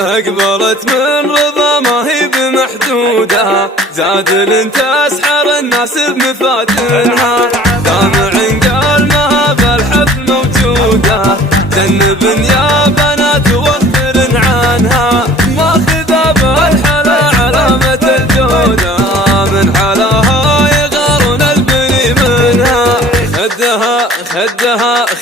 أقبلت من رضا ما هي بمحدودة، زاد الانت سحر الناس بمفاتنها، دامع قال ما بالحفل موجودة، جنب يا بنات وخر عنها، ماخذة بالحلا علامة الجودة، من حلاها يغارون البني منها،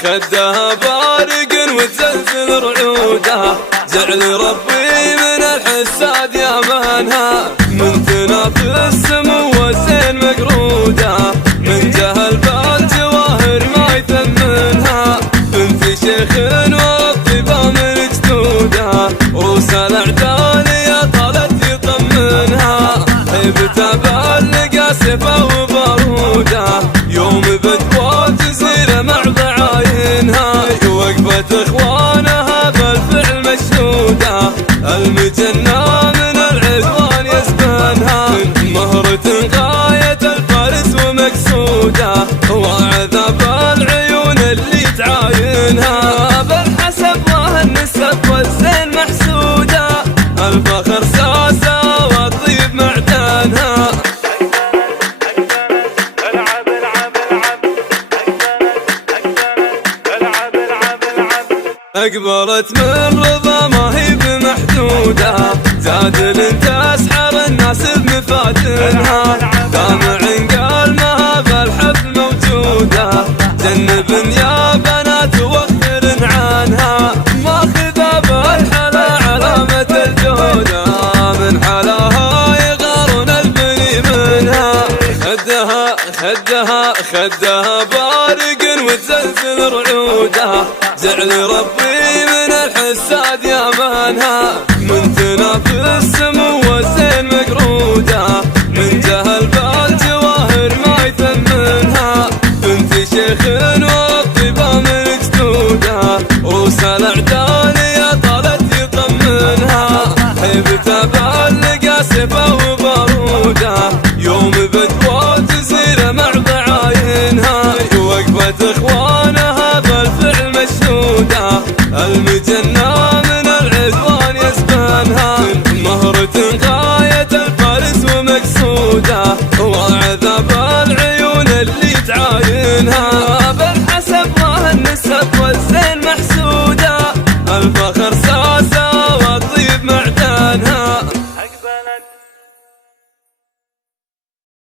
خدها بارق وتزلزل رعودها، جعل ربي من الحساد يا منها، من تنافس السمو والزين مقرودة، من جهل بالجواهر ما يثمنها، بنت شيخ والطيبة من جدودها، روس الاعدال يا طالت يطمنها، هيبتها باللقى سيفه وبارودة، يوم بدوى جزيرة مع ضعاينها، وقفت اخوانها بالفعل مشهودة، المجنة من العدوان يسبنها، مهرة غاية الفارس ومقصودة، وعذاب العيون اللي تعاينها، بالحسب والنسب والزين محسودة، الفخر ساسة والطيب معدنها. أقبلت من رضا ما هي بمحدودة، زاد الانت سحر الناس بمفاتنها، دامع قال ما بالحفل موجودة، جنب يا بنات وخر عنها، ماخذة بالحلا علامة الجودة، من حلاها يغارون البني منها، خدها بارق وتزلزل رعودها، جعل ربي من الحساد يا منها، من تنافس السمو والزين مقرودة، من جهل بالجواهر ما يثمنها، بنت شيخ والطيبة من جدودها، روس الاعدال يا طالت يطمنها، هيبتها باللقى سيفه وبارودة، يوم بدوى جزيرة مع ضعاينها، وقفت اخوانها بالفعل مشهودة، المجنة من العدوان يسبنها، مهرة غاية الفارس ومقصودة، وعذاب العيون اللي تعاينها، بالحسب والنسب والزين